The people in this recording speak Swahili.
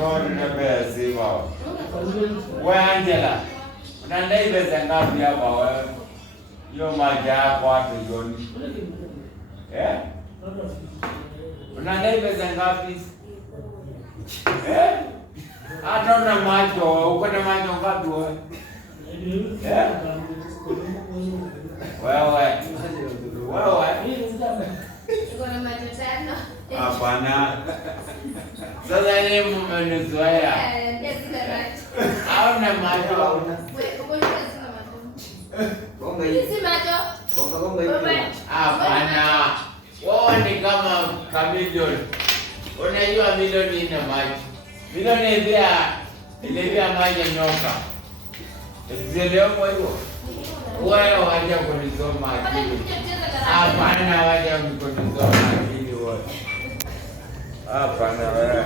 God never save out. Wewe Angela, unadai pesa ngapi hapa wewe? Hiyo maja yako wapi John? Unadai pesa ngapi? Hata una macho, uko na macho ngapi wewe? Wewe. Uko na macho tano. Hapana. Sasa ni mmenizoea. Hauna macho. Hapana. Wewe ni kama chameleon. Unajua milioni ina maji. Milioni ilivya maji nyoka. Zileo kwa hiyo. Wewe waje kunisoma akili. Hapana, waje kunisoma akili wewe. Hapana wewe.